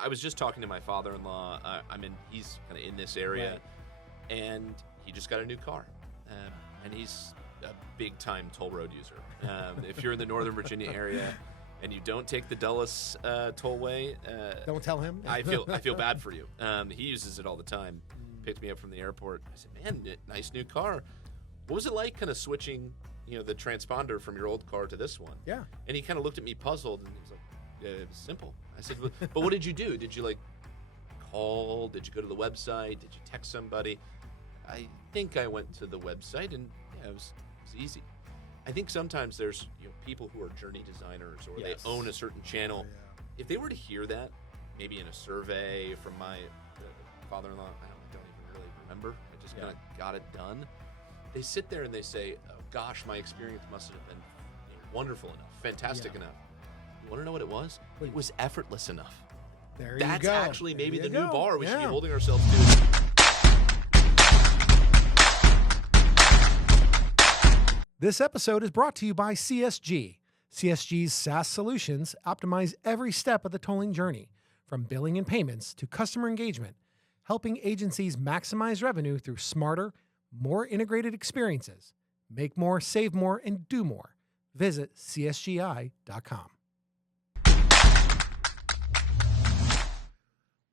I was just talking to my father-in-law. He's kind of in this area, Right. and he just got a new car, and he's a big-time toll road user. If you're in the Northern Virginia area and you don't take the Dulles tollway, Don't tell him. I feel bad for you. He uses it all the time. Picked me up from the airport. I said, "Man, nice new car. What was it like, kind of switching, the transponder from your old car to this one?" Yeah. And he kind of looked at me puzzled, and he was like, "Yeah, it was simple." I said, "But what did you do? Did you call? Did you go to the website? Did you text somebody?" I think I went to the website, and it was easy. I think sometimes there's people who are journey designers, or Yes. they own a certain channel. Yeah. If they were to hear that, maybe in a survey from my father-in-law, I don't even really remember. I just kind of got it done. They sit there and they say, "Oh gosh, my experience must have been wonderful enough, fantastic enough." You want to know what it was? It was effortless enough. There you That's go. actually There maybe you the go. new bar we should be Yeah. holding ourselves to. This episode is brought to you by CSG. CSG's SaaS solutions optimize every step of the tolling journey, from billing and payments to customer engagement, helping agencies maximize revenue through smarter, more integrated experiences. Make more, save more, and do more. Visit csgi.com.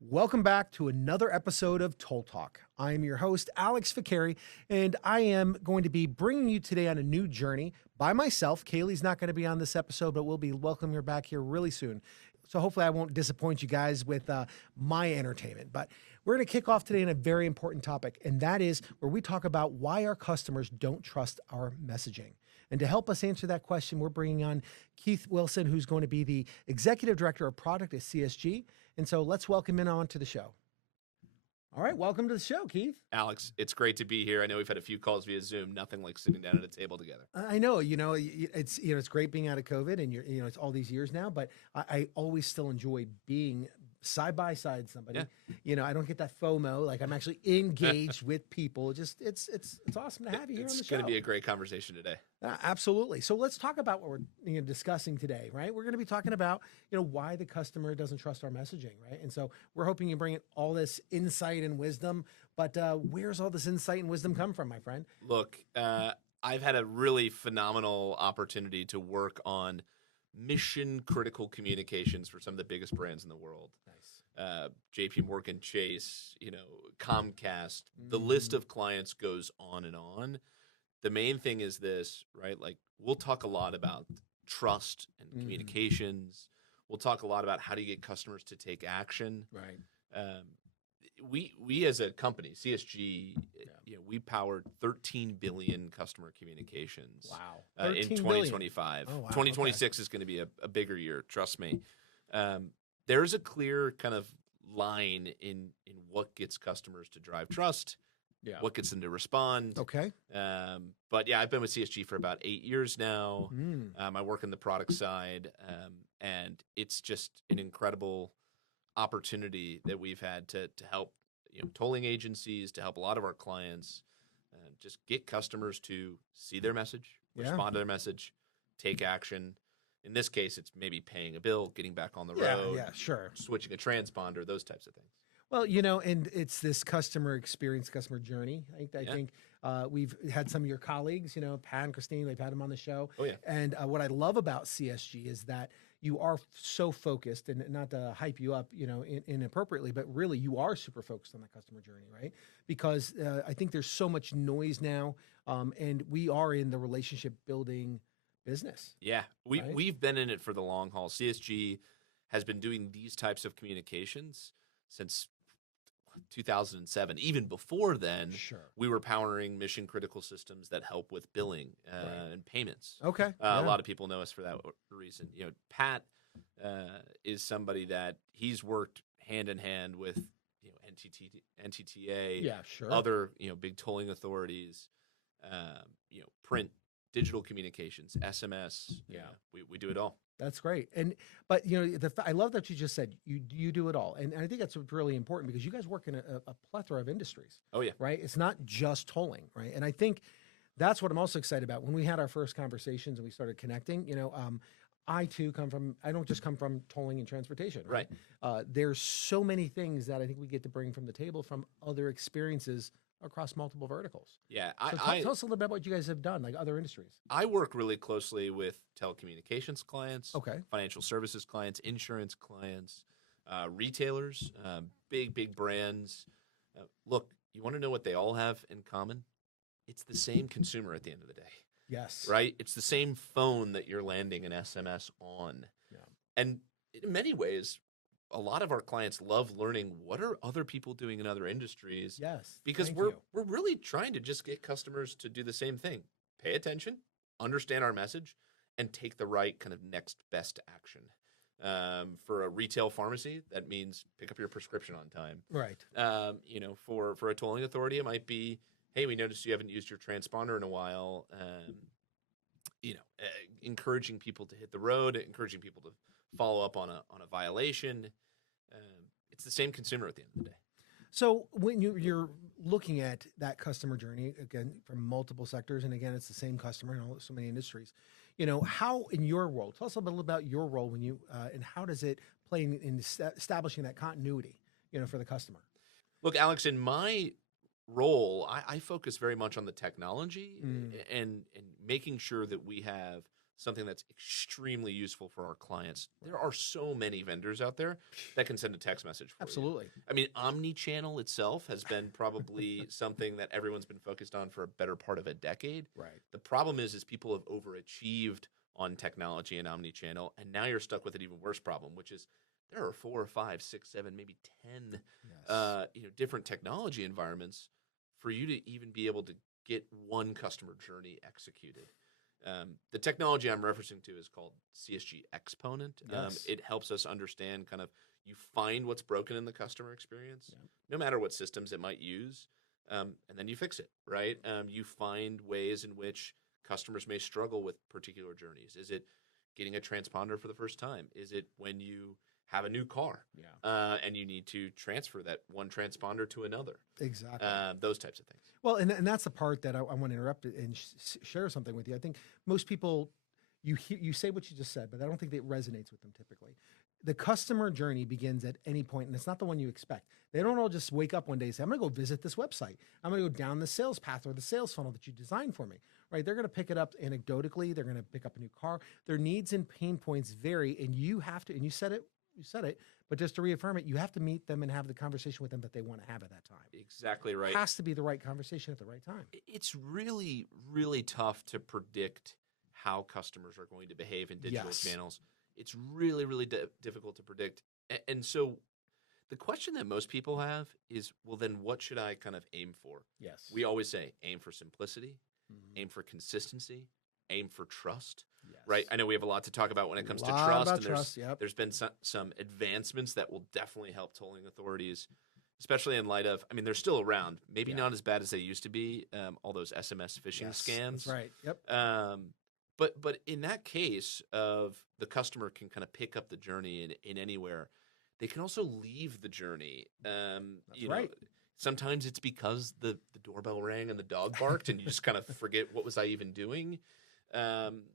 Welcome back to another episode of Toll Talk. I am your host, Alex Fakeri, and I am going to be bringing you today on a new journey by myself. Kaylee's not going to be on this episode, but we'll be welcoming her back here really soon. So hopefully I won't disappoint you guys with my entertainment. But we're going to kick off today on a very important topic, and that is where we talk about why our customers don't trust our messaging. And to help us answer that question, we're bringing on Keith Wilson, who's going to be the Executive Director of Product at CSG. And so let's welcome him on to the show. All right, welcome to the show, Keith. Alex, it's great to be here. I know we've had a few calls via Zoom. Nothing like sitting down at a table together. I know, it's great being out of COVID, and it's all these years now. But I always still enjoy being side by side somebody. Yeah. I don't get that FOMO. Like I'm actually engaged with people. Just it's awesome to have you here on the show. It's going to be a great conversation today. Absolutely. So let's talk about what we're discussing today, right? We're going to be talking about why the customer doesn't trust our messaging, right? And so we're hoping you bring all this insight and wisdom. But where's all this insight and wisdom come from, my friend? Look, I've had a really phenomenal opportunity to work on mission critical communications for some of the biggest brands in the world. Nice. JP Morgan Chase, Comcast, the list of clients goes on and on. The main thing is this, right? We'll talk a lot about trust and communications. We'll talk a lot about how do you get customers to take action. Right. We as a company, CSG, we powered 13 billion customer communications. Wow. In 2025. Oh, wow. 2026 is going to be a bigger year. Trust me. There's a clear kind of line in what gets customers to drive trust, what gets them to respond. Okay. But I've been with CSG for about 8 years now. I work in the product side, and it's just an incredible opportunity that we've had to help tolling agencies, to help a lot of our clients just get customers to see their message, respond to their message, take action. In this case, it's maybe paying a bill, getting back on the road, sure, switching a transponder, those types of things. Well, and it's this customer experience, customer journey. I think we've had some of your colleagues, Pat and Christine, they've had them on the show. Oh, yeah. And what I love about CSG is that you are so focused, and not to hype you up, inappropriately, but really you are super focused on the customer journey, right? Because I think there's so much noise now, and we are in the relationship building business. Yeah, we've been in it for the long haul. CSG has been doing these types of communications since 2007. Even before then, we were powering mission critical systems that help with billing and payments. Okay. A lot of people know us for that reason. Pat is somebody that he's worked hand in hand with NTTA, other big tolling authorities, print, digital communications, SMS. We do it all. That's great. But I love that you just said you do it all. And I think that's really important because you guys work in a plethora of industries. Oh, yeah. Right? It's not just tolling, right? And I think that's what I'm also excited about. When we had our first conversations and we started connecting, I too I don't just come from tolling and transportation, right? Right. There's so many things that I think we get to bring from the table from other experiences across multiple verticals. Yeah, So tell us a little bit about what you guys have done, like other industries. I work really closely with telecommunications clients, Okay. financial services clients, insurance clients, retailers, big brands. Look, you want to know what they all have in common? It's the same consumer at the end of the day, Yes. right? It's the same phone that you're landing an SMS on. Yeah. And in many ways, a lot of our clients love learning what are other people doing in other industries. Yes. Because Thank we're you. we're really trying to just get customers to do the same thing. Pay attention, understand our message, and take the right kind of next best action. For a retail pharmacy, that means pick up your prescription on time. Right. For a tolling authority, it might be, hey, we noticed you haven't used your transponder in a while. Encouraging people to hit the road, encouraging people to follow up on a violation. It's the same consumer at the end of the day. So when you're looking at that customer journey, again, from multiple sectors, and again, it's the same customer in so many industries, how in your role, tell us a little about your role when you, and how does it play in establishing that continuity, for the customer? Look, Alex, in my role, I focus very much on the technology and making sure that we have something that's extremely useful for our clients. There are so many vendors out there that can send a text message for Absolutely. you. I mean, omni-channel itself has been probably something that everyone's been focused on for a better part of a decade. Right. The problem is people have overachieved on technology and omni-channel, and now you're stuck with an even worse problem, which is there are 4 or 5, 6, 7, maybe 10 different technology environments for you to even be able to get one customer journey executed. The technology I'm referencing to is called CSG Exponent. Yes. It helps us understand you find what's broken in the customer experience, no matter what systems it might use, and then you fix it, right? You find ways in which customers may struggle with particular journeys. Is it getting a transponder for the first time? Is it when you have a new car and you need to transfer that one transponder to another? Exactly. Those types of things. Well, and that's the part that I want to interrupt and share something with you. I think most people, you say what you just said, but I don't think that it resonates with them typically. The customer journey begins at any point, and it's not the one you expect. They don't all just wake up one day and say, I'm going to go visit this website. I'm going to go down the sales path or the sales funnel that you designed for me, right? They're going to pick it up anecdotally. They're going to pick up a new car. Their needs and pain points vary, and you have to, and you said it, but just to reaffirm it, you have to meet them and have the conversation with them that they want to have at that time. Exactly right. It has to be the right conversation at the right time. It's really, really tough to predict how customers are going to behave in digital channels. It's really, really difficult to predict. And so the question that most people have is, well, then what should I kind of aim for? Yes. We always say aim for simplicity, aim for consistency, aim for trust. Yes. Right. I know we have a lot to talk about when it comes to trust. And there's been some advancements that will definitely help tolling authorities, especially in light of, I mean, they're still around, maybe not as bad as they used to be, all those SMS phishing scams. That's right. Yep. But in that case of the customer can kind of pick up the journey in anywhere, they can also leave the journey. Right. Sometimes it's because the doorbell rang and the dog barked and you just kind of forget what was I even doing.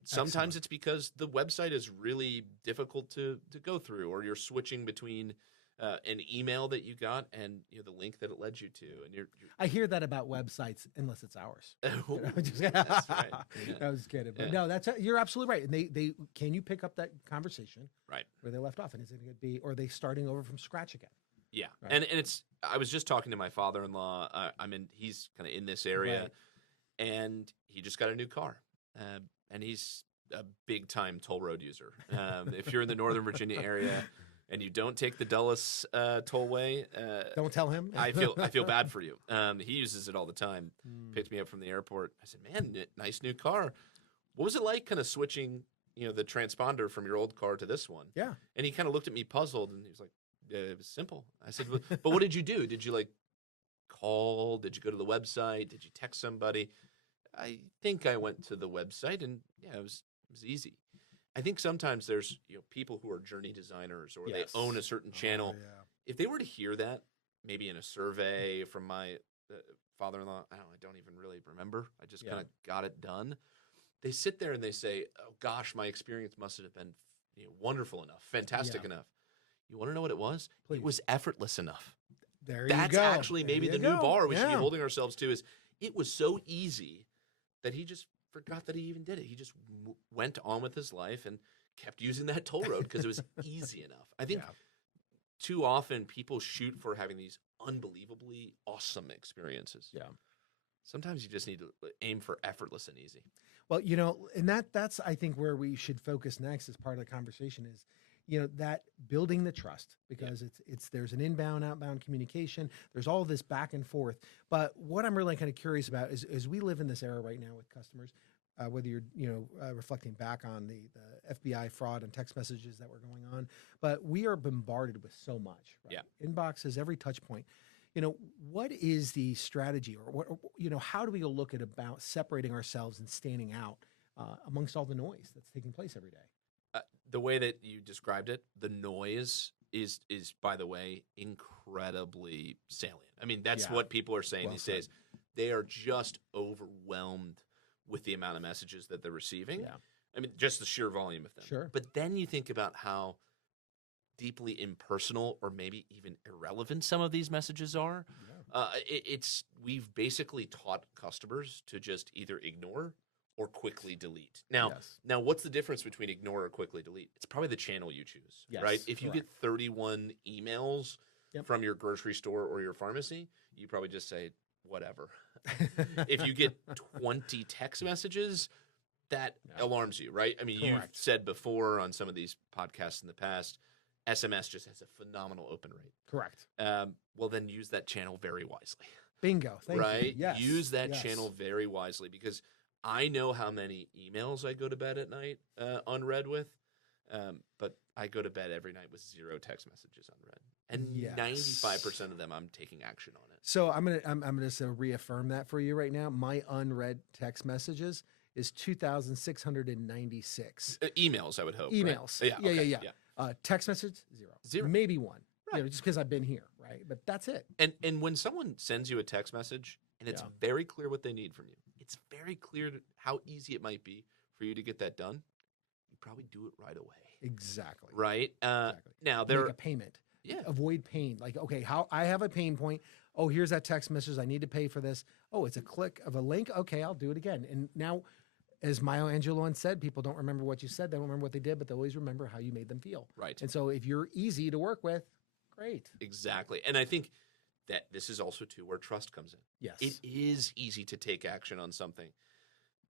Sometimes it's because the website is really difficult to go through, or you're switching between an email that you got and the link that it led you to, and you're I hear that about websites unless it's ours. That's right. Yeah. I was kidding, but no, you're absolutely right. And they can you pick up that conversation right where they left off, and is it going to be, or are they starting over from scratch again? Yeah, right. And it's I was just talking to my father-in-law. He's kind of in this area, and he just got a new car. And he's a big-time toll road user. If you're in the Northern Virginia area and you don't take the Dulles tollway, don't tell him. I feel bad for you. He uses it all the time. Picked me up from the airport. I said, "Man, nice new car. What was it like, kind of switching, the transponder from your old car to this one?" Yeah. And he kind of looked at me puzzled, and he was like, "It was simple." I said, "But what did you do? Did you call? Did you go to the website? Did you text somebody?" I think I went to the website, and it was easy. I think sometimes there's people who are journey designers, or they own a certain channel. If they were to hear that, maybe in a survey from my father-in-law, I don't even really remember. I just kind of got it done. They sit there and they say, "Oh gosh, my experience must have been wonderful enough, fantastic Yeah. enough. You want to know what it was? Please. It was effortless enough. There you That's go. actually There maybe you the new go. bar we should be Yeah. holding ourselves to. Is it was so easy that he just forgot that he even did it. He just went on with his life and kept using that toll road because it was easy enough. I think Yeah. too often people shoot for having these unbelievably awesome experiences. Yeah. Sometimes you just need to aim for effortless and easy. Well, and that's I think where we should focus next as part of the conversation is, that building the trust, because there's an inbound, outbound communication. There's all this back and forth. But what I'm really kind of curious about is we live in this era right now with customers, whether you're reflecting back on the FBI fraud and text messages that were going on, but we are bombarded with so much. Right? Yeah. Inboxes, every touch point. What is the strategy, or what, how do we look at about separating ourselves and standing out amongst all the noise that's taking place every day? The way that you described it, the noise is by the way, incredibly salient. I mean, that's Yeah. what people are saying Well these said. days. They are just overwhelmed with the amount of messages that they're receiving. Yeah. I mean, just the sheer volume of them. Sure. But then you think about how deeply impersonal or maybe even irrelevant some of these messages are. Yeah. We've basically taught customers to just either ignore or quickly delete. Now, Yes. what's the difference between ignore or quickly delete? It's probably the channel you choose, Yes, right? If you get correct. 31 emails Yep. from your grocery store or your pharmacy, you probably just say, whatever. If you get 20 text messages, that Yeah. alarms you, right? I mean, you've Correct. said before on some of these podcasts in the past, SMS just has a phenomenal open rate. Correct. Well, then use that channel very wisely, Bingo. Thank you. right? Yes. Use that Yes. channel very wisely, because I know how many emails I go to bed at night unread with, but I go to bed every night with 0 text messages unread, and Yes. 95% of them I'm taking action on it. So I'm gonna just reaffirm that for you right now. My unread text messages is 2,696. Emails, I would hope. Emails. Right? Yeah, okay, yeah. Text message, 0. 0. Maybe 1. Right. Just because I've been here, right? But that's it. And when someone sends you a text message and it's Yeah. very clear what they need from you, it's very clear how easy it might be for you to get that done, you probably do it right away. Exactly. Right? Exactly. Now, Make a payment. Yeah. Avoid pain. Like, okay, how I have a pain point. Oh, here's that text message. I need to pay for this. Oh, it's a click of a link. Okay, I'll do it again. And now, as Maya Angelou once said, people don't remember what you said. They don't remember what they did, but they always remember how you made them feel. Right. And so if you're easy to work with, great. Exactly. And I think that this is also, too, where trust comes in. Yes. It is easy to take action on something,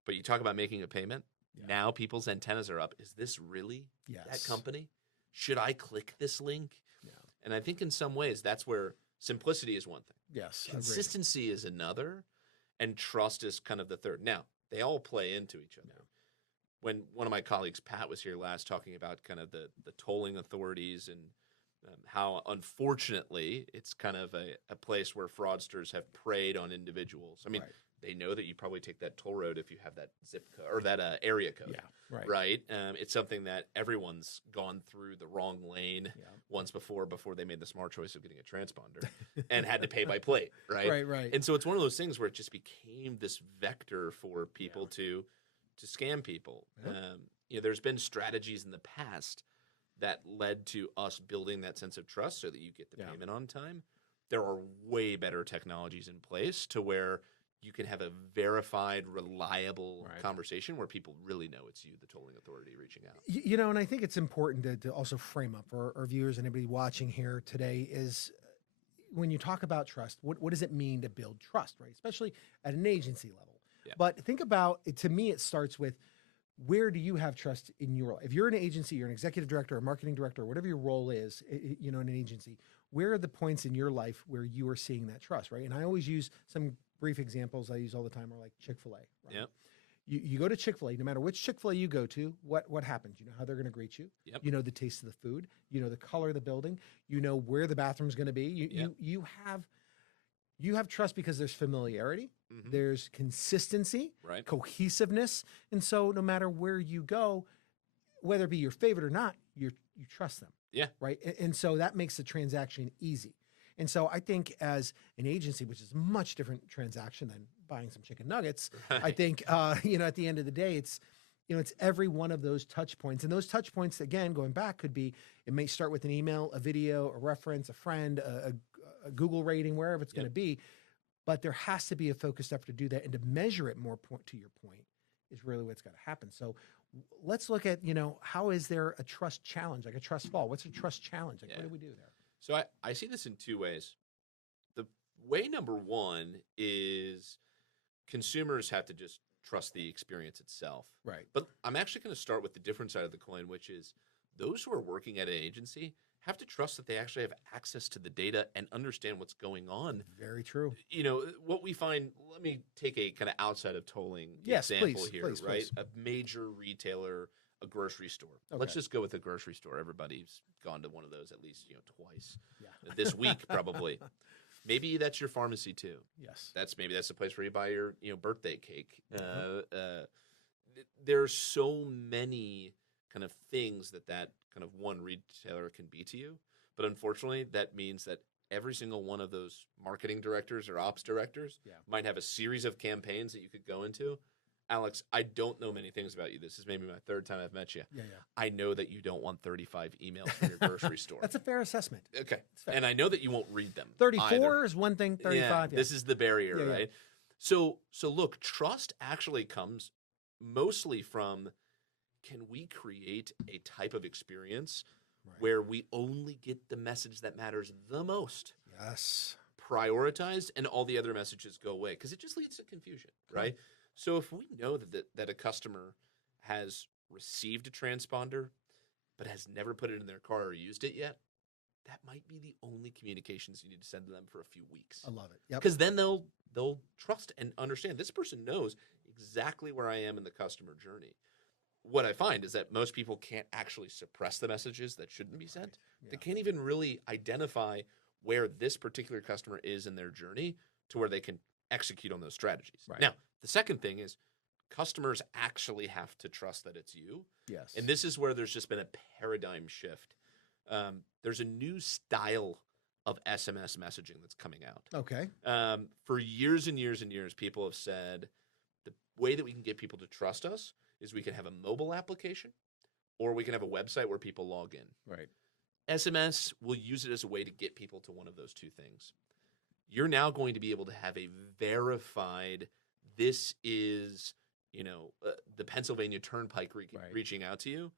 but you talk about making a payment. Yeah. Now people's antennas are up. Is this really Yes. that company? Should I click this link? Yeah. And I think in some ways that's where simplicity is one thing. Yes. Agreed. Consistency is another, and trust is kind of the third. Now, they all play into each other. Yeah. When one of my colleagues, Pat, was here last talking about kind of the tolling authorities and how, unfortunately, it's kind of a place where fraudsters have preyed on individuals. I mean, Right. they know that you probably take that toll road if you have that zip code or that area code. Yeah. Right. Right. It's something that everyone's gone through the wrong lane Yeah. once before they made the smart choice of getting a transponder and had to pay by plate. Right. Right. Right. And so it's one of those things where it just became this vector for people to scam people. Yeah. There's been strategies in the past that led to us building that sense of trust so that you get the Yeah. payment on time. There are way better technologies in place to where you can have a verified, reliable Right. conversation where people really know it's you, the tolling authority, reaching out. And I think it's important to also frame up for our viewers and anybody watching here today is when you talk about trust, what does it mean to build trust, right? Especially at an agency level. Yeah. But think about it. To me, it starts with, where do you have trust in your life? If you're an agency, you're an executive director or marketing director, or whatever your role is, in an agency, where are the points in your life where you are seeing that trust, right? And I always use some brief examples I use all the time are like Chick-fil-A, right? Yep. You go to Chick-fil-A, no matter which Chick-fil-A you go to, what happens? You know how they're going to greet you. Yep. You know the taste of the food. You know the color of the building. You know where the bathroom's going to be. Yep. You have trust because there's familiarity, Mhm. there's consistency, Right. cohesiveness, and so no matter where you go, whether it be your favorite or not, you trust them. Yeah. Right. And so that makes the transaction easy. And so I think as an agency, which is a much different transaction than buying some chicken nuggets, I Right. think at the end of the day, it's every one of those touch points. And those touch points, again, going back, could be, it may start with an email, a video, a reference, a friend, a Google rating, wherever it's going to be. But there has to be a focused effort to do that, and to measure it more, to your point, is really what's got to happen. So let's look at, how is there a trust challenge, like a trust fall? What's a trust challenge? Like, what do we do there? So I see this in two ways. The way number one is consumers have to just trust the experience itself. Right. But I'm actually going to start with the different side of the coin, which is those who are working at an agency have to trust that they actually have access to the data and understand what's going on. Very true. What we find, let me take a kind of outside of tolling Yes, example please, here, please, right? please. A major retailer, a grocery store. Okay. Let's just go with a grocery store. Everybody's gone to one of those at least, twice Yeah. this week, probably. Maybe that's your pharmacy too. Yes. That's the place where you buy your, birthday cake. There's so many kind of things that kind of one retailer can be to you. But unfortunately, that means that every single one of those marketing directors or ops directors might have a series of campaigns that you could go into. Alex, I don't know many things about you. This is maybe my third time I've met you. Yeah. I know that you don't want 35 emails from your grocery store. That's a fair assessment. Okay. Fair. And I know that you won't read them. 34 either. is one thing, 35. Yeah. This is the barrier, Yeah. right? So look, trust actually comes mostly from, can we create a type of experience where we only get the message that matters the most? Yes. Prioritized, and all the other messages go away, because it just leads to confusion, right? So if we know that a customer has received a transponder but has never put it in their car or used it yet, that might be the only communications you need to send to them for a few weeks. I love it. Yep. Because then they'll trust and understand this person knows exactly where I am in the customer journey. What I find is that most people can't actually suppress the messages that shouldn't be sent. They can't even really identify where this particular customer is in their journey to where they can execute on those strategies. Right. Now, the second thing is customers actually have to trust that it's you. Yes. And this is where there's just been a paradigm shift. There's a new style of SMS messaging that's coming out. Okay. For years and years and years, people have said the way that we can get people to trust us is we can have a mobile application or we can have a website where people log in. Right. SMS will use it as a way to get people to one of those two things. You're now going to be able to have a verified, this is, the Pennsylvania Turnpike reaching out to you,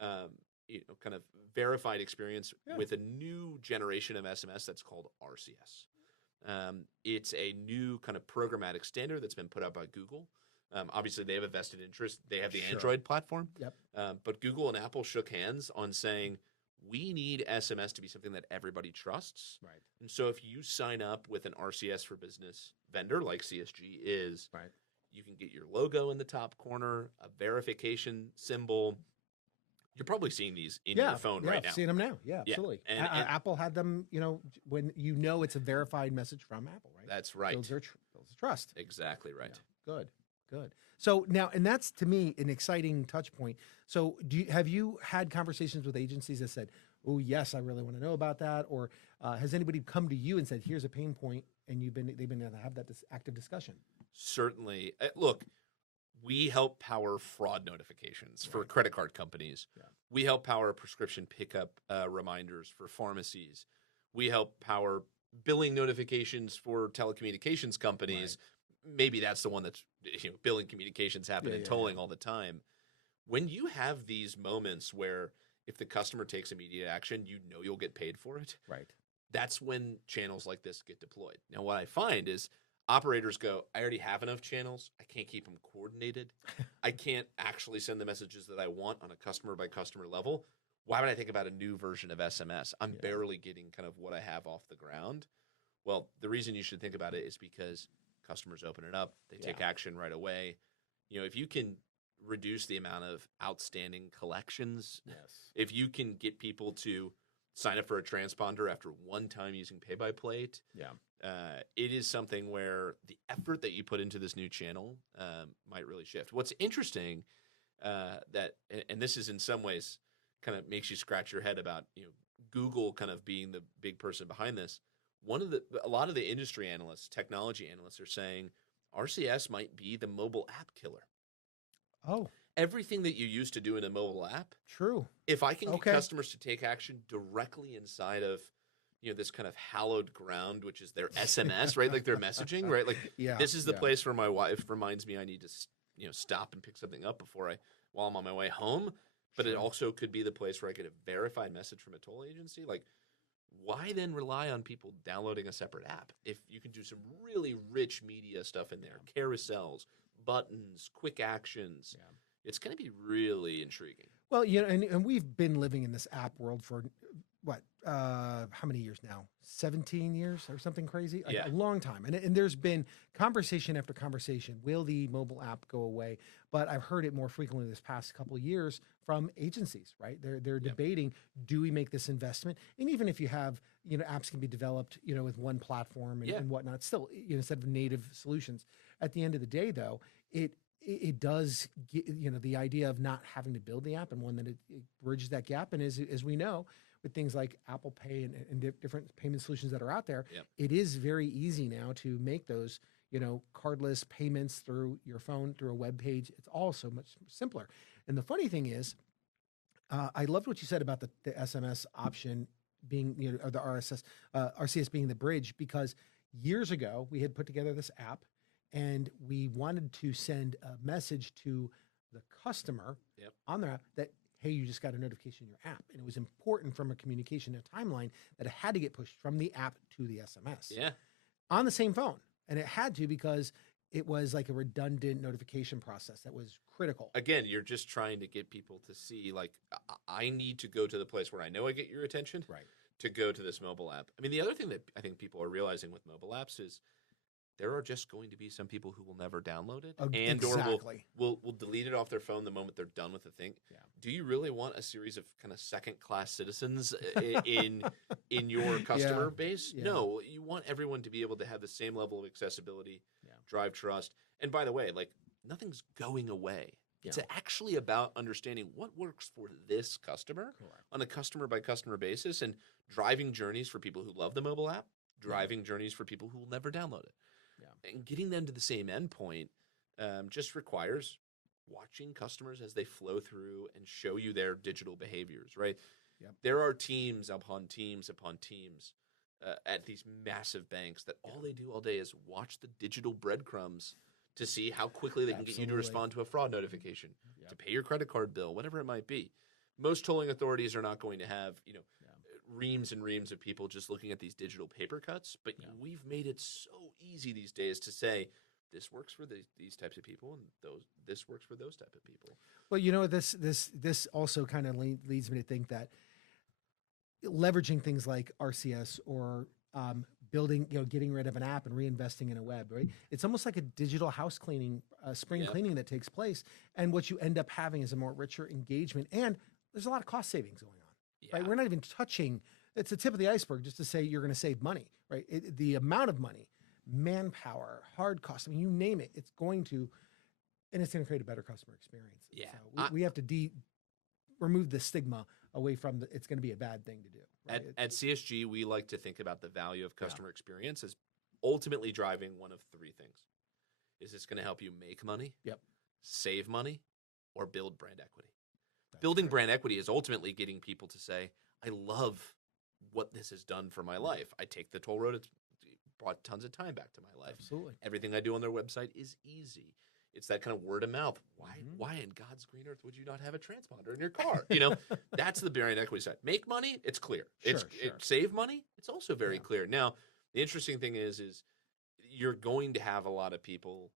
kind of verified experience with a new generation of SMS that's called RCS. It's a new kind of programmatic standard that's been put out by Google. Obviously, they have a vested interest. They have the Android platform. Yep. But Google and Apple shook hands on saying, we need SMS to be something that everybody trusts. Right. And so if you sign up with an RCS for business vendor like CSG is, you can get your logo in the top corner, a verification symbol. You're probably seeing these in your phone right now. Yeah, seeing them now. Yeah, absolutely. And Apple had them, when it's a verified message from Apple, right? That's right. Builds trust. Exactly right. Yeah. Good. So now, and that's to me an exciting touch point. So have you had conversations with agencies that said, oh yes, I really want to know about that? Or has anybody come to you and said, here's a pain point, and they've been able to have that active discussion? Certainly. Look, we help power fraud notifications for credit card companies. Yeah. We help power prescription pickup reminders for pharmacies. We help power billing notifications for telecommunications companies. Maybe that's the one that's billing communications happen and tolling all the time. When you have these moments where if the customer takes immediate action, you'll get paid for it. Right. That's when channels like this get deployed. Now, what I find is operators go, I already have enough channels. I can't keep them coordinated. I can't actually send the messages that I want on a customer by customer level. Why would I think about a new version of SMS? I'm barely getting kind of what I have off the ground. Well, the reason you should think about it is because customers open it up. They take action right away. If you can reduce the amount of outstanding collections, if you can get people to sign up for a transponder after one time using pay-by-plate, it is something where the effort that you put into this new channel might really shift. What's interesting and this is in some ways kind of makes you scratch your head about Google kind of being the big person behind this. A lot of the industry analysts, technology analysts, are saying RCS might be the mobile app killer. Oh, everything that you used to do in a mobile app. True. If I can get Okay. customers to take action directly inside of, this kind of hallowed ground, which is their SMS, right? Like their messaging, right? Like this is the place where my wife reminds me I need to, stop and pick something up while I'm on my way home. But it also could be the place where I get a verified message from a toll agency. Like, why then rely on people downloading a separate app if you can do some really rich media stuff in there, carousels, buttons, quick actions? Yeah. It's going to be really intriguing. Well, and we've been living in this app world for what? How many years now? 17 years or something crazy? Like a long time. And there's been conversation after conversation. Will the mobile app go away? But I've heard it more frequently this past couple of years from agencies, right? They're debating, do we make this investment? And even if you have, apps can be developed, with one platform and whatnot, still, instead of native solutions. At the end of the day, though, it does get, the idea of not having to build the app, and one that it bridges that gap. And as we know, with things like Apple Pay and different payment solutions that are out there, it is very easy now to make those, cardless payments through your phone, through a web page. It's all so much simpler. And the funny thing is, I loved what you said about the SMS option being, or the RCS being the bridge, because years ago we had put together this app and we wanted to send a message to the customer on their app that, hey, you just got a notification in your app. And it was important from a communication and timeline that it had to get pushed from the app to the SMS on the same phone. And it had to, because it was like a redundant notification process that was critical. Again, you're just trying to get people to see, like, I need to go to the place where I know I get your attention to go to this mobile app. I mean, the other thing that I think people are realizing with mobile apps is there are just going to be some people who will never download it or will delete it off their phone the moment they're done with the thing. Yeah. Do you really want a series of kind of second-class citizens in your customer base? Yeah. No, you want everyone to be able to have the same level of accessibility, drive trust. And by the way, like, nothing's going away. It's actually about understanding what works for this customer on a customer-by-customer basis, and driving journeys for people who love the mobile app, driving journeys for people who will never download it. And getting them to the same endpoint just requires watching customers as they flow through and show you their digital behaviors, right? Yep. There are teams upon teams upon teams at these massive banks that all they do all day is watch the digital breadcrumbs to see how quickly they can get you to respond to a fraud notification, to pay your credit card bill, whatever it might be. Most tolling authorities are not going to have, reams and reams of people just looking at these digital paper cuts, but we've made it so easy these days to say this works for these types of people, and this works for those type of people. Well, this also kind of leads me to think that leveraging things like RCS or building, getting rid of an app and reinvesting in a web, right? It's almost like a digital house cleaning, spring cleaning that takes place, and what you end up having is a more richer engagement, and there's a lot of cost savings going on. Right, we're not even touching. It's the tip of the iceberg just to say you're going to save money, right? The amount of money, manpower, hard costs. I mean, you name it. It's going to, and it's going to create a better customer experience. Yeah, so we have to remove the stigma away from it's going to be a bad thing to do. Right? At CSG, we like to think about the value of customer experience as ultimately driving one of three things: is this going to help you make money? Yep. Save money, or build brand equity? Building brand equity is ultimately getting people to say, I love what this has done for my life. I take the toll road. It's brought tons of time back to my life. Absolutely. Everything I do on their website is easy. It's that kind of word of mouth. Why in God's green earth would you not have a transponder in your car? That's the brand equity side. Make money, it's clear. Save money, it's also very clear. Now, the interesting thing is you're going to have a lot of people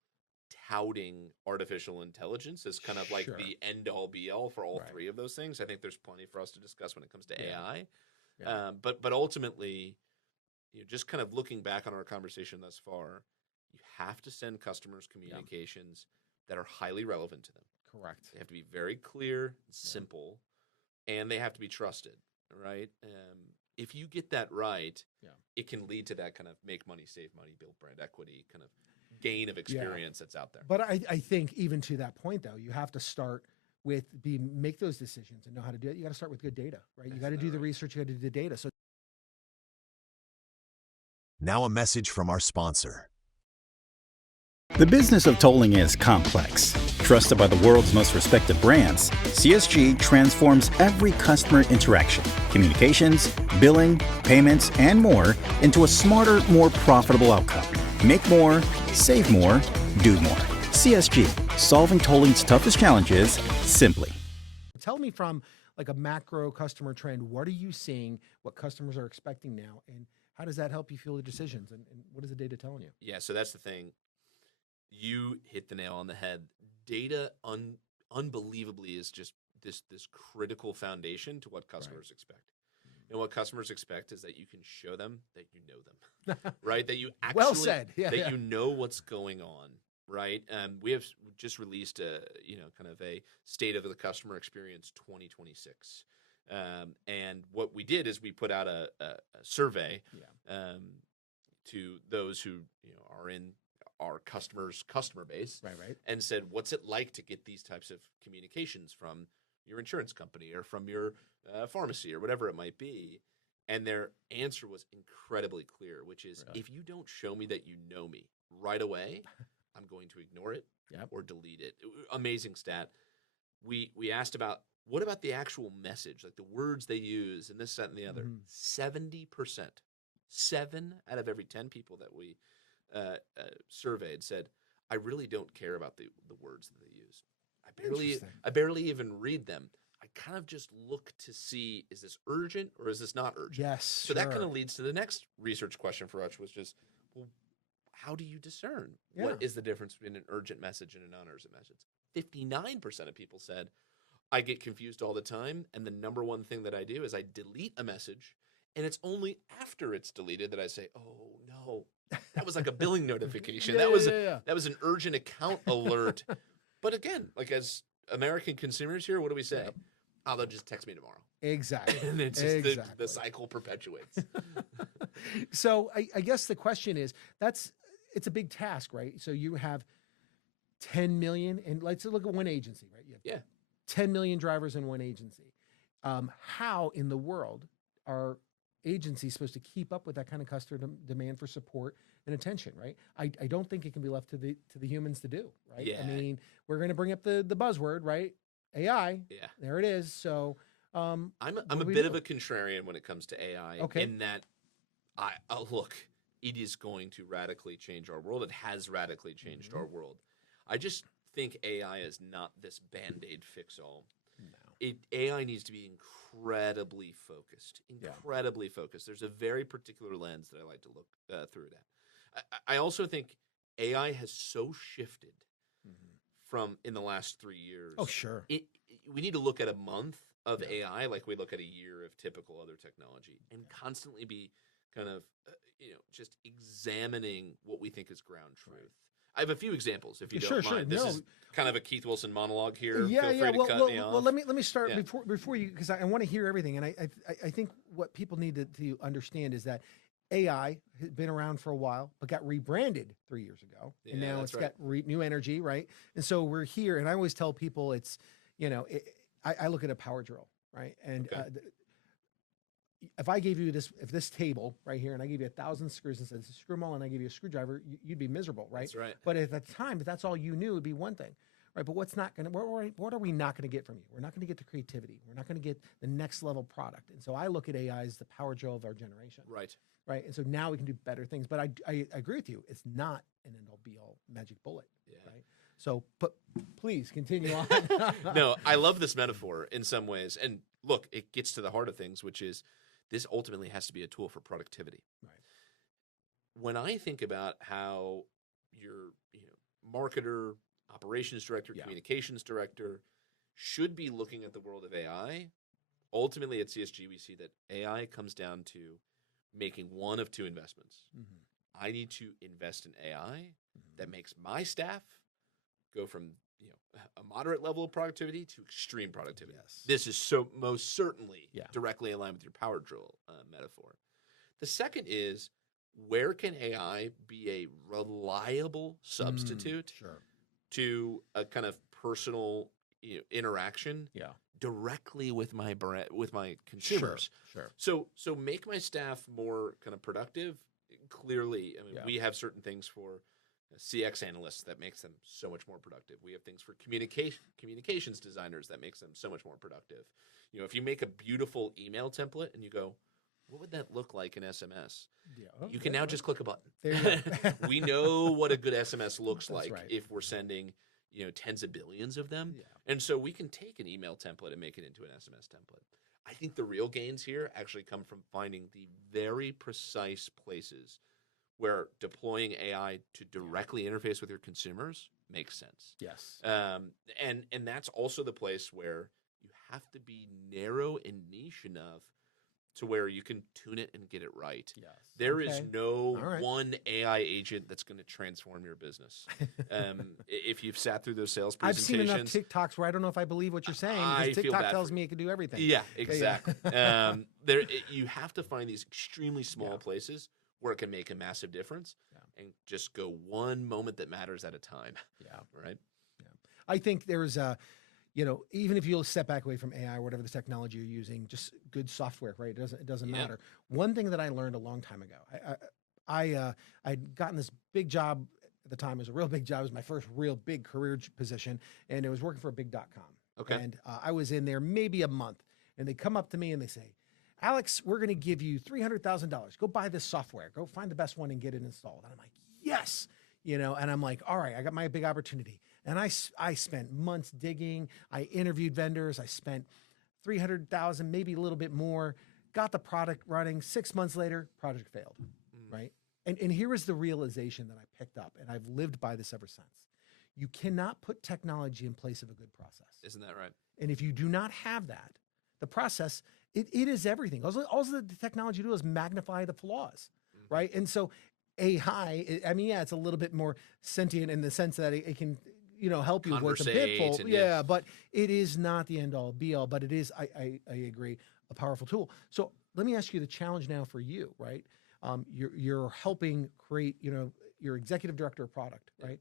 touting artificial intelligence as kind of like the end-all be-all for all three of those things. I think there's plenty for us to discuss when it comes to AI. Yeah. But ultimately, just kind of looking back on our conversation thus far, you have to send customers communications that are highly relevant to them. Correct. They have to be very clear, simple, and they have to be trusted, right? If you get that right, it can lead to that kind of make money, save money, build brand equity kind of gain of experience that's out there. But I think even to that point, though, you have to start with make those decisions and know how to do it. You got to start with good data, right? You got to do the research, you got to do the data. So now a message from our sponsor. The business of tolling is complex. Trusted by the world's most respected brands, CSG transforms every customer interaction, communications, billing, payments, and more into a smarter, more profitable outcome. Make more, save more, do more. CSG, solving tolling's toughest challenges simply. Tell me from like a macro customer trend, what are you seeing, what customers are expecting now, and how does that help you fuel your decisions, and what is the data telling you? Yeah, so that's the thing. You hit the nail on the head. Data unbelievably is just this critical foundation to what customers expect. And what customers expect is that you can show them that you know them, right? That you actually Well said. Yeah, you know what's going on, right? We have just released a kind of a state of the customer experience 2026. And what we did is we put out a survey to those who are in our customer base, right, and said, what's it like to get these types of communications from your insurance company or from your pharmacy or whatever it might be? And their answer was incredibly clear, which is, if you don't show me that you know me right away, I'm going to ignore it or delete it. Amazing stat. We asked about, what about the actual message, like the words they use and this, that, and the other? 70%, 7 out of every 10 people that we surveyed said, I really don't care about the words that they use. I barely even read them. I kind of just look to see, is this urgent or is this not urgent? Yes. So that kind of leads to the next research question for us, which is, well, how do you discern what is the difference between an urgent message and a non-urgent message? 59% of people said, I get confused all the time, and the number one thing that I do is I delete a message, and it's only after it's deleted that I say, oh no, that was like a billing notification. That was an urgent account alert. But again, like as American consumers here, what do we say? Oh, they'll just text me tomorrow. Exactly. And it's just the cycle perpetuates. So I guess the question is, it's a big task, right? So you have 10 million, and let's look at one agency, right? You have 10 million drivers in one agency. How in the world are agencies supposed to keep up with that kind of customer demand for support and attention, right? I don't think it can be left to the humans to do, right? Yeah. I mean, we're going to bring up the buzzword, right? AI. Yeah. There it is. So I'm a bit of a contrarian when it comes to AI. Okay. In that look, it is going to radically change our world. It has radically changed our world. I just think AI is not this Band-Aid fix-all. No. AI needs to be incredibly focused. Incredibly focused. There's a very particular lens that I like to look through it at. I also think AI has so shifted from in the last 3 years. Oh, sure. We need to look at a month of AI like we look at a year of typical other technology, and constantly be kind of just examining what we think is ground truth. I have a few examples, if you don't mind. This is kind of a Keith Wilson monologue here. Feel free to cut me off. Well, let me start before you, because I want to hear everything. And I think what people need to understand is that AI has been around for a while, but got rebranded 3 years ago, and now it's got new energy, right? And so we're here, and I always tell people it's, I look at a power drill, right? And if I gave you this table right here, and I gave you 1,000 screws and said, screw them all, and I give you a screwdriver, you'd be miserable, right? That's right. But at the time, if that's all you knew, it'd be one thing, right? But what are we not going to get from you? We're not going to get the creativity. We're not going to get the next level product. And so I look at AI as the power drill of our generation. Right. Right. And so now we can do better things. But I agree with you. It's not an end all be all magic bullet. Yeah. Right. So, but please continue on. No, I love this metaphor in some ways. And look, it gets to the heart of things, which is this ultimately has to be a tool for productivity. Right. When I think about how your marketer, operations director, communications director should be looking at the world of AI, ultimately at CSG, we see that AI comes down to making one of two investments. I need to invest in AI that makes my staff go from a moderate level of productivity to extreme productivity. Yes. This is so most certainly directly aligned with your power drill metaphor. The second is, where can AI be a reliable substitute to a kind of personal interaction directly with my consumers? Sure. So make my staff more kind of productive. Clearly, I mean, we have certain things for CX analysts that makes them so much more productive. We have things for communications designers that makes them so much more productive. You know, if you make a beautiful email template and you go, what would that look like in SMS? Yeah. You can now just click a button. There you go. We know what a good SMS looks That's like right. if we're sending, you know, tens of billions of them. Yeah. And so we can take an email template and make it into an SMS template. I think the real gains here actually come from finding the very precise places where deploying AI to directly interface with your consumers makes sense. Yes. And that's also the place where you have to be narrow and niche enough to where you can tune it and get it right. Yes. There is no right. one AI agent that's going to transform your business. If you've sat through those sales I've seen enough presentations, TikToks where I don't know if I believe what you're saying I because feel TikTok bad tells for me it can do everything. yeah, exactly. You have to find these extremely small places where it can make a massive difference, and just go one moment that matters at a time. Yeah. Right. Yeah. I think there's you know, even if you'll step back away from AI or whatever the technology you're using, just good software, right? It doesn't matter. One thing that I learned a long time ago, I'd gotten this big job at the time. It was a real big job. It was my first real big career position, and it was working for a big.com. Okay. And I was in there maybe a month, and they come up to me and they say, Alex, we're going to give you $300,000. Go buy this software. Go find the best one and get it installed. And I'm like, yes. You know, and I'm like, all right, I got my big opportunity. And I spent months digging. I interviewed vendors. I spent $300,000, maybe a little bit more, got the product running. 6 months later, project failed, right? And here is the realization that I picked up, and I've lived by this ever since. You cannot put technology in place of a good process. Isn't that right? And if you do not have that, the process, it is everything. All the technology do is magnify the flaws, right? And so AI, I mean, yeah, it's a little bit more sentient in the sense that it can, you know, help you avoid the pitfall. Yeah, but it is not the end all be all, but it is, I agree, a powerful tool. So let me ask you the challenge now for you, right? You're helping create, you know, you're executive director of product, right?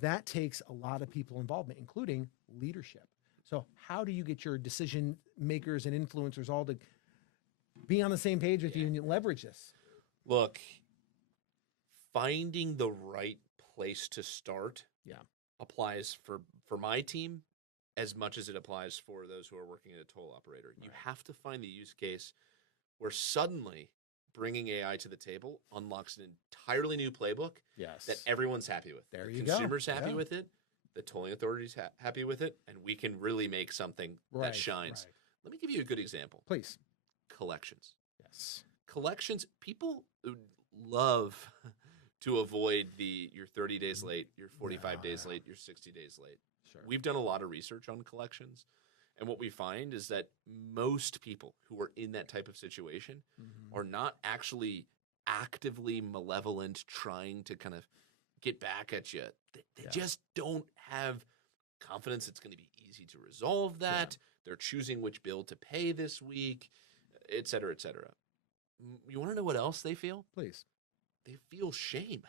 That takes a lot of people involvement, including leadership. So how do you get your decision makers and influencers all to be on the same page with you and leverage this? Look, finding the right place to start applies for my team as much as it applies for those who are working at a toll operator. You have to find the use case where suddenly bringing AI to the table unlocks an entirely new playbook that everyone's happy with. There the you go. Consumers happy with it, the tolling authorities happy with it, and we can really make something that shines. Right. Let me give you a good example. Please. Collections. Yes. Collections, people love to avoid you're 30 days late, you're 45 days late, you're 60 days late. Sure. We've done a lot of research on collections, and what we find is that most people who are in that type of situation are not actually actively malevolent trying to kind of get back at you. They just don't have confidence it's going to be easy to resolve that. They're choosing which bill to pay this week, et cetera, et cetera. You want to know what else they feel? Please. They feel shame.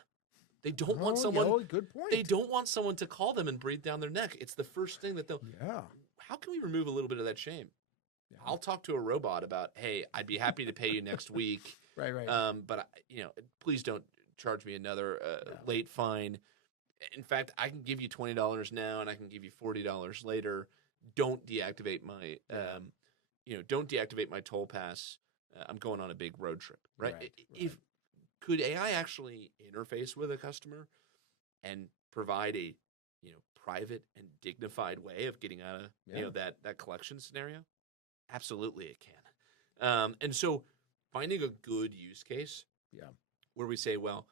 They don't want someone. Good point. They don't want someone to call them and breathe down their neck. It's the first thing that they'll. Yeah. How can we remove a little bit of that shame? Yeah. I'll talk to a robot about, hey, I'd be happy to pay you next week. Right. But please don't charge me another late fine. In fact, I can give you $20 now, and I can give you $40 later. Don't deactivate my, don't deactivate my toll pass. I'm going on a big road trip. Right. Could AI actually interface with a customer and provide a, private and dignified way of getting out of, that collection scenario? Absolutely, it can. And so finding a good use case where we say, well,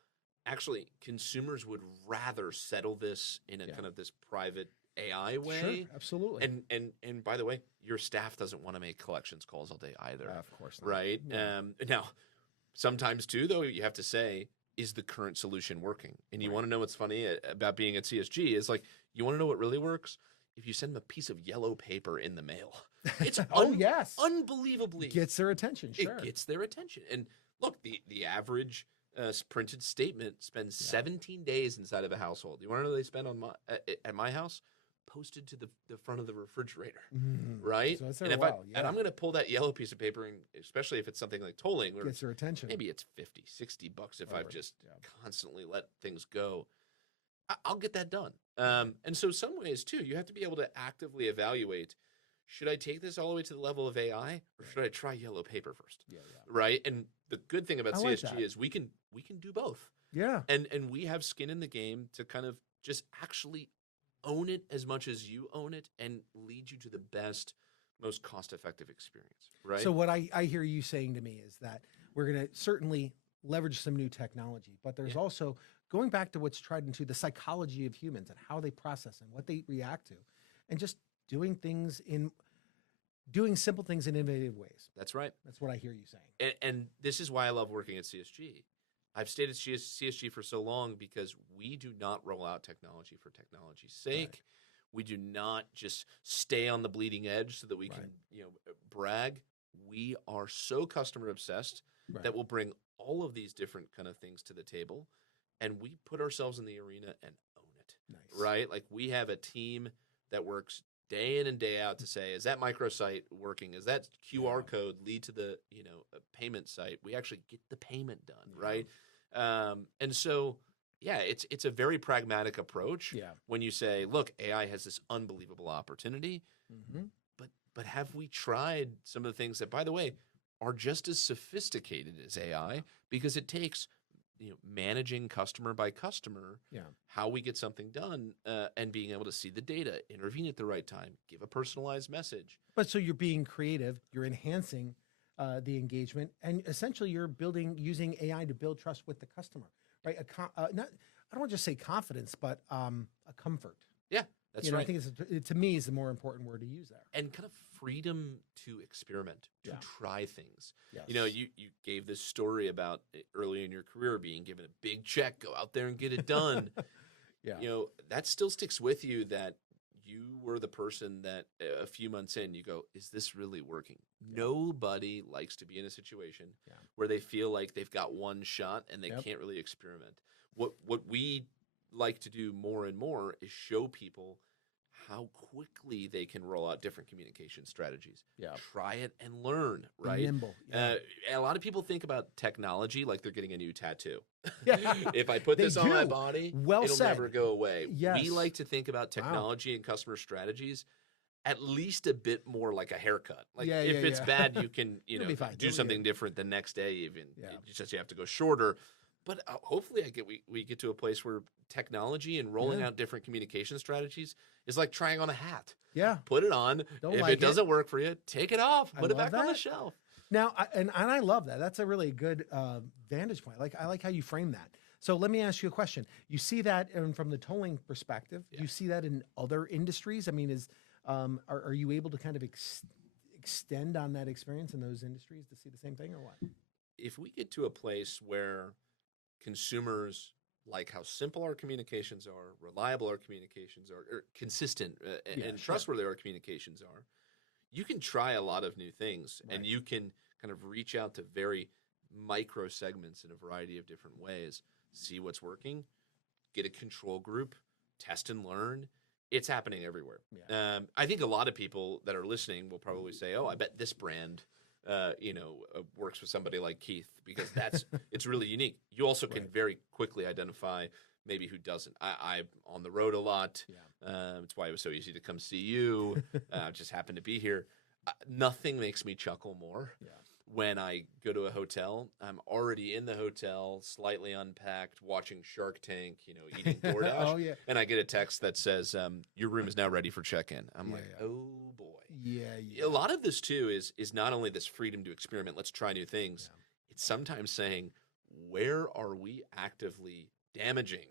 actually, consumers would rather settle this in a kind of this private AI way. Sure, absolutely. And by the way, your staff doesn't want to make collections calls all day either. Of course not. Right? Yeah. Now, sometimes too, though, you have to say, is the current solution working? And you want to know what's funny about being at CSG is like, you want to know what really works? If you send them a piece of yellow paper in the mail. It's unbelievably gets their attention. Sure. It gets their attention. And look, the average printed statement spends 17 days inside of a household. You want to know what they spend at my house? Posted to the front of the refrigerator, right? So and I'm going to pull that yellow piece of paper, and especially if it's something like tolling, where gets their attention. Maybe it's $50, $60 if I've just constantly let things go. I'll get that done. And so some ways too, you have to be able to actively evaluate, should I take this all the way to the level of AI or should I try yellow paper first? Yeah. Right. And the good thing about I like CSG that. is we can do both. Yeah. And we have skin in the game to kind of just actually own it as much as you own it and lead you to the best, most cost-effective experience. Right. So what I hear you saying to me is that we're going to certainly leverage some new technology, but there's also going back to what's tried into the psychology of humans and how they process and what they react to, and just doing simple things in innovative ways. That's right. That's what I hear you saying. And this is why I love working at CSG. I've stayed at CSG for so long because we do not roll out technology for technology's sake. Right. We do not just stay on the bleeding edge so that we can, brag. We are so customer obsessed that we'll bring all of these different kind of things to the table, and we put ourselves in the arena and own it. Nice. Right? Like we have a team that works day in and day out to say, is that microsite working? Is that QR code lead to the, a payment site? We actually get the payment done, right? And so, it's a very pragmatic approach when you say, look, AI has this unbelievable opportunity, but have we tried some of the things that, by the way, are just as sophisticated as AI, because it takes managing customer by customer, how we get something done, and being able to see the data, intervene at the right time, give a personalized message. But so you're being creative, you're enhancing the engagement, and essentially you're using AI to build trust with the customer, right? I don't want to just say confidence, but a comfort. Yeah, that's right. I think it to me is the more important word to use there. And kind of freedom to experiment, to try things. Yes. You gave this story about early in your career being given a big check, go out there and get it done. That still sticks with you, that you were the person that a few months in, you go, is this really working? Nobody likes to be in a situation where they feel like they've got one shot and they can't really experiment. What we like to do more and more is show people how quickly they can roll out different communication strategies. Try it and learn, right? Be nimble. A lot of people think about technology like they're getting a new tattoo. If I put this on my body, it'll never go away. Yes. We like to think about technology and customer strategies at least a bit more like a haircut. Like if it's bad, you can do something different the next day even. It's just you have to go shorter. But hopefully we get to a place where technology and rolling out different communication strategies is like trying on a hat. Put it on. If it doesn't work for you, take it off. Put it back on the shelf. Now, and I love that. That's a really good vantage point. I like how you frame that. So let me ask you a question. You see that from the tolling perspective. You see that in other industries? I mean, are you able to kind of extend on that experience in those industries to see the same thing, or what? If we get to a place where consumers like how simple our communications are, reliable our communications are, or consistent and trustworthy our communications are, you can try a lot of new things, and you can kind of reach out to very micro segments in a variety of different ways, see what's working, get a control group, test and learn. It's happening everywhere. I think a lot of people that are listening will probably say, oh, I bet this brand works with somebody like Keith, because it's really unique. You also can very quickly identify maybe who doesn't. I'm on the road a lot. It's why it was so easy to come see you. Just happened to be here. Nothing makes me chuckle more when I go to a hotel. I'm already in the hotel, slightly unpacked, watching Shark Tank, eating DoorDash. And I get a text that says, your room is now ready for check-in. I'm like, oh boy. A lot of this too is not only this freedom to experiment, let's try new things. It's sometimes saying, where are we actively damaging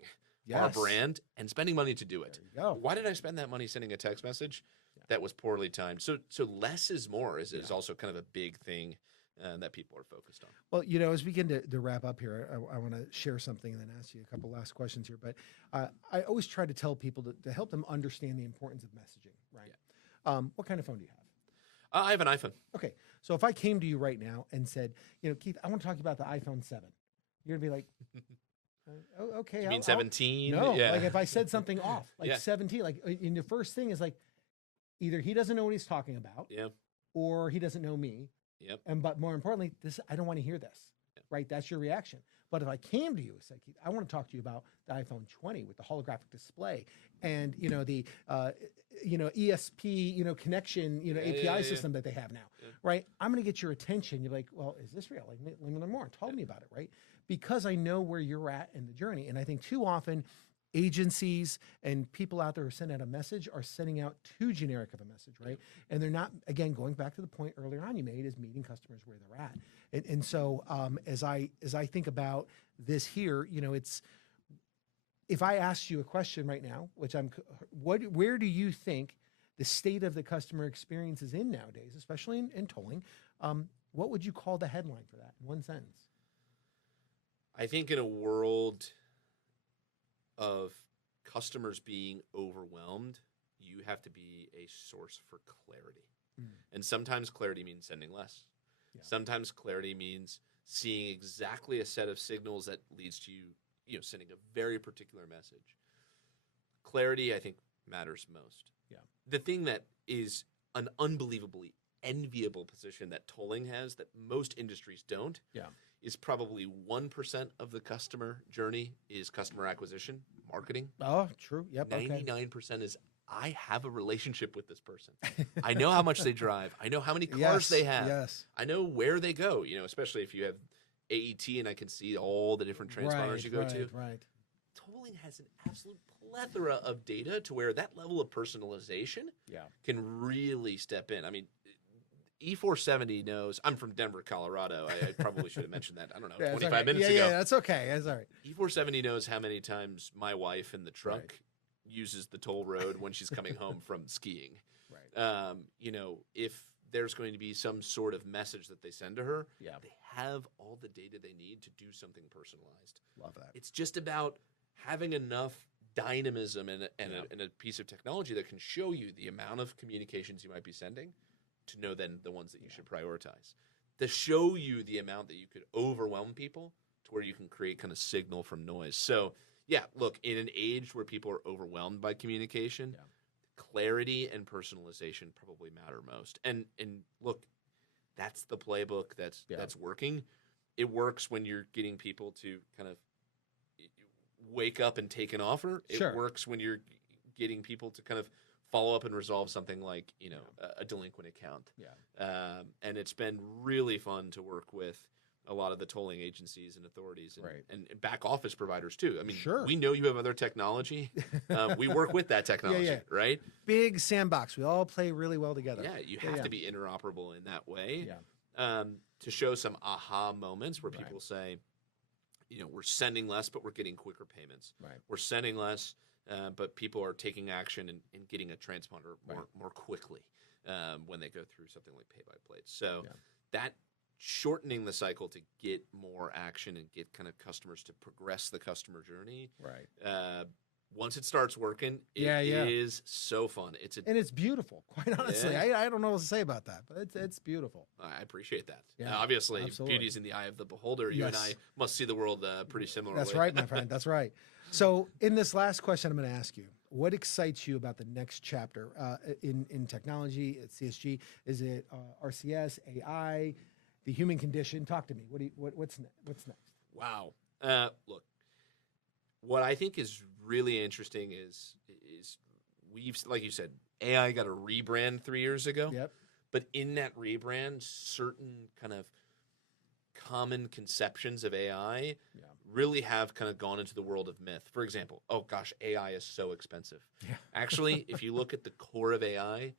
our brand and spending money to do it? Why did I spend that money sending a text message that was poorly timed? So less is more is also kind of a big thing that people are focused on. Well, as we begin to wrap up here, I want to share something and then ask you a couple last questions here. But I always try to tell people to help them understand the importance of messaging, right? What kind of phone do you have? I have an iPhone. Okay. So if I came to you right now and said, Keith, I want to talk about the iPhone 7, you're going to be like, oh, okay. You mean 17? No, like if I said something off, like 17, like in the first thing is like, either he doesn't know what he's talking about, or he doesn't know me. But more importantly, I don't want to hear this, right? That's your reaction. But if I came to you and said, Keith, I want to talk to you about the iPhone 20 with the holographic display and, the, ESP, connection, API system that they have now, right? I'm going to get your attention. You're like, well, is this real? Like, let me learn more. Tell me about it, right? Because I know where you're at in the journey. And I think too often agencies and people out there who send out a message are sending out too generic of a message, right? And they're not, again, going back to the point earlier on you made, is meeting customers where they're at. And so as I think about this here, it's, if I asked you a question right now, which where do you think the state of the customer experience is in nowadays, especially in tolling? What would you call the headline for that in one sentence? I think in a world of customers being overwhelmed, you have to be a source for clarity. And sometimes clarity means sending less. Yeah. Sometimes clarity means seeing exactly a set of signals that leads to you sending a very particular message. Clarity, I think, matters most. Yeah. The thing that is an unbelievably enviable position that tolling has that most industries don't is probably 1% of the customer journey is customer acquisition, marketing. Oh, true. Yep. 99% is I have a relationship with this person. I know how much they drive. I know how many cars they have. Yes. I know where they go, especially if you have AET and I can see all the different transponders you go to. Right. Tolling has an absolute plethora of data to where that level of personalization can really step in. I mean, E470 knows, I'm from Denver, Colorado. I probably should have mentioned that, I don't know, 25 minutes ago. Yeah, that's okay. That's all right. E470 knows how many times my wife in the truck uses the toll road when she's coming home from skiing. Right. If there's going to be some sort of message that they send to her, they have all the data they need to do something personalized. Love that. It's just about having enough dynamism and a piece of technology that can show you the amount of communications you might be sending to know then the ones that you should prioritize. To show you the amount that you could overwhelm people to where you can create kind of signal from noise. So, look, in an age where people are overwhelmed by communication, clarity and personalization probably matter most. And look, that's the playbook that's working. It works when you're getting people to kind of wake up and take an offer. It works when you're getting people to kind of follow up and resolve something like, a delinquent account. And it's been really fun to work with a lot of the tolling agencies and authorities and back office providers too. I mean, we know you have other technology. We work with that technology, right? Big sandbox. We all play really well together. Yeah, you have to be interoperable in that way to show some aha moments where people say, we're sending less, but we're getting quicker payments. Right. We're sending less, but people are taking action and getting a transponder more quickly when they go through something like pay-by-plate. So that shortening the cycle to get more action and get kind of customers to progress the customer journey. Right. Once it starts working, it is so fun. And it's beautiful, quite honestly. I don't know what to say about that, but it's beautiful. I appreciate that. Yeah, obviously, absolutely. Beauty's in the eye of the beholder. You and I must see the world pretty similarly. That's right, my friend. That's right. So in this last question, I'm going to ask you, what excites you about the next chapter in technology at CSG? Is it RCS, AI, the human condition? Talk to me. What's next? Wow. Look, what I think is really interesting is we've, like you said, AI got a rebrand 3 years ago. Yep. But in that rebrand, certain kind of common conceptions of AI really have kind of gone into the world of myth. For example, oh gosh, AI is so expensive. Yeah. Actually, if you look at the core of AI,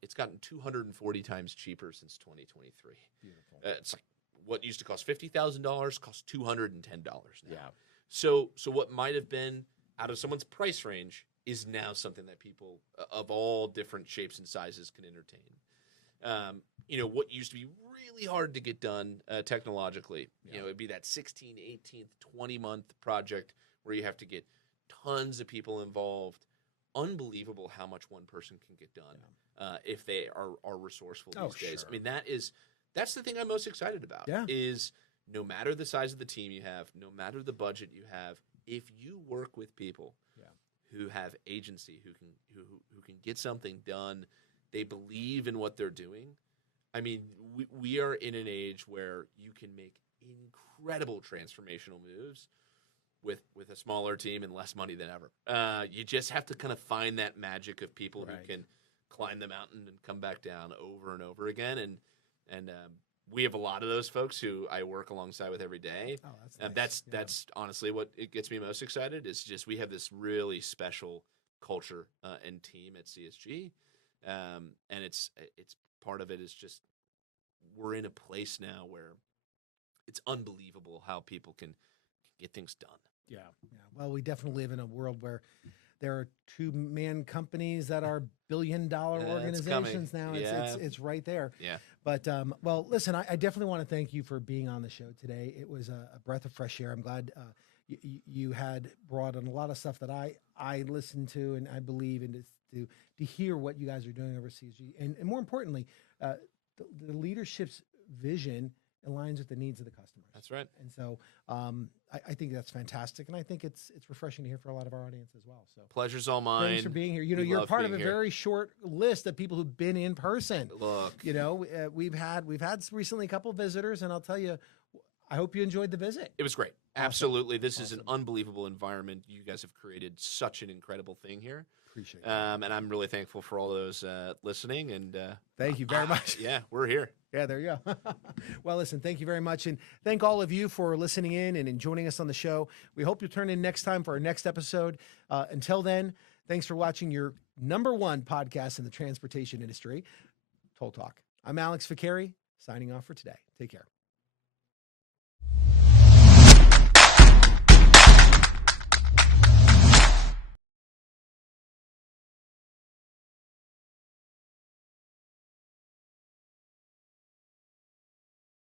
it's gotten 240 times cheaper since 2023. Beautiful. It's like what used to cost $50,000 costs $210 now. Yeah. So what might have been out of someone's price range is now something that people of all different shapes and sizes can entertain. What used to be really hard to get done technologically, it'd be that 16, 18, 20-month project where you have to get tons of people involved. Unbelievable how much one person can get done if they are resourceful these days. Sure. I mean, that's the thing I'm most excited about is no matter the size of the team you have, no matter the budget you have, if you work with people who have agency, who can get something done, they believe in what they're doing. I mean, we are in an age where you can make incredible transformational moves with a smaller team and less money than ever. You just have to kind of find that magic of people who can climb the mountain and come back down over and over again. And we have a lot of those folks who I work alongside with every day. Oh, that's nice. That's honestly what it gets me most excited is just we have this really special culture and team at CSG. And it's part of it is just we're in a place now where it's unbelievable how people can get things done. Yeah. Well, we definitely live in a world where there are two-man companies that are billion-dollar organizations now. It's right there. Yeah. But, well, listen, I definitely want to thank you for being on the show today. It was a breath of fresh air. I'm glad you had brought on a lot of stuff that I listened to and I believe in to hear what you guys are doing over CSG. And more importantly, the leadership's vision aligns with the needs of the customers. That's right. And so I think that's fantastic. And I think it's refreshing to hear for a lot of our audience as well. So pleasure's all mine. Thanks for being here. You know, you're part of a very short list of people who've been in person. Look, you know, we've had recently a couple of visitors, and I'll tell you, I hope you enjoyed the visit. It was great. Awesome. Absolutely. This is an unbelievable environment. You guys have created such an incredible thing here. Appreciate it. And I'm really thankful for all those listening. And thank you very much. Yeah, we're here. Yeah, there you go. Well, listen, thank you very much. And thank all of you for listening in and joining us on the show. We hope you'll turn in next time for our next episode. Until then, thanks for watching your #1 podcast in the transportation industry, Toll Talk. I'm Alex Fakeri, signing off for today. Take care.